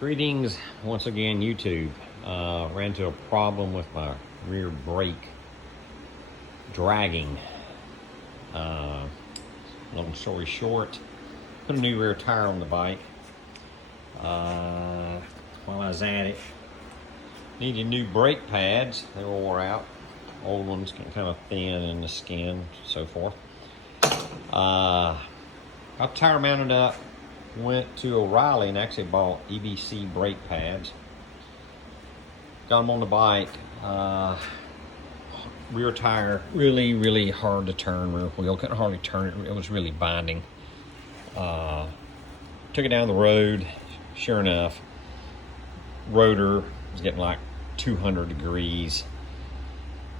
Greetings once again, YouTube. Ran into a problem with my rear brake dragging. Long story short, put a new rear tire on the bike. While I was at it, needed new brake pads. They were wore out. Old ones getting kind of thin in the skin, so forth. Got the tire mounted up. Went to O'Reilly and actually bought EBC brake pads. Got them on the bike. Rear tire, really hard to turn. Rear wheel, couldn't hardly turn it. It was really binding. Took it down the road. Sure enough, rotor was getting like 200 degrees.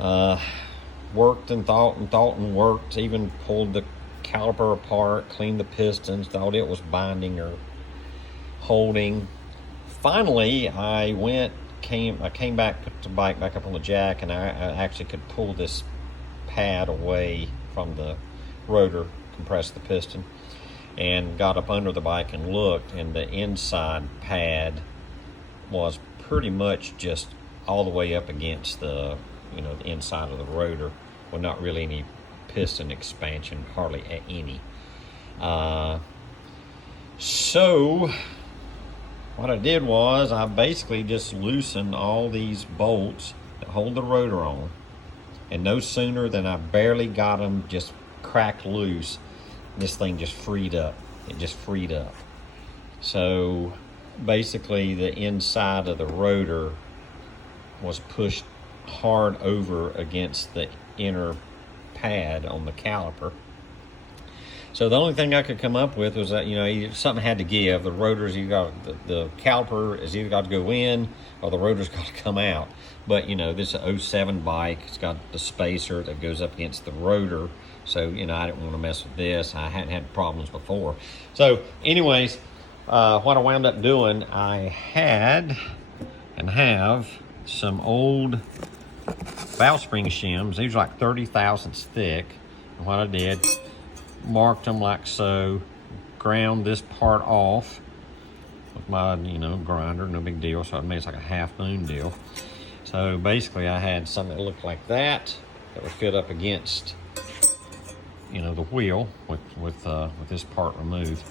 Worked and thought and worked. Even pulled the caliper apart, cleaned the pistons, thought it was binding or holding. Finally, I came back, put the bike back up on the jack, and I actually could pull this pad away from the rotor, compress the piston, and got up under the bike and looked, and the inside pad was pretty much just all the way up against the the inside of the rotor, with not really any piston expansion, hardly any. So what I did was I basically just loosened all these bolts that hold the rotor on, and no sooner than I barely got them just cracked loose, this thing just freed up. It just freed up. So basically the inside of the rotor was pushed hard over against the inner pad on the caliper. So the only thing I could come up with was that something had to give. The rotors, the caliper has either got to go in or the rotor's got to come out. But this is an 07 bike. It's got the spacer that goes up against the rotor. So I didn't want to mess with this. I hadn't had problems before. So anyways, what I wound up doing, I had and have some old valve spring shims. These are like 30 thousandths thick. And what I did, marked them like so, ground this part off with my grinder, no big deal. So I made it like a half moon deal. So basically I had something that looked like that would fit up against the wheel with this part removed.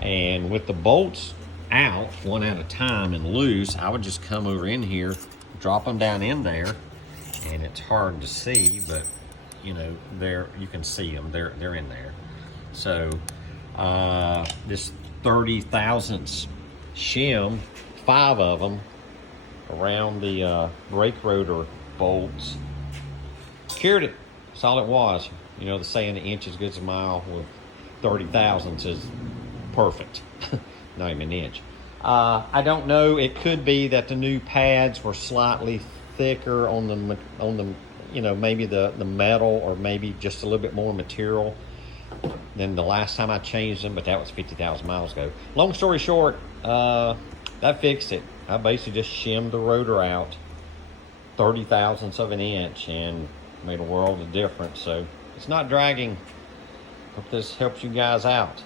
And with the bolts out one at a time and loose, I would just come over in here, drop them down in there. And it's hard to see, but there you can see them. They're in there. So this 30 thousandths shim, 5 of them around the brake rotor bolts, cured it. That's all it was. The saying, "an inch as good as a mile," with 30 thousandths is perfect. Not even an inch. I don't know. It could be that the new pads were slightly thicker on the maybe the metal, or maybe just a little bit more material than the last time I changed them, but that was 50,000 miles ago. Long story short, that fixed it. I basically just shimmed the rotor out 30 thousandths of an inch and made a world of difference. So it's not dragging. Hope this helps you guys out.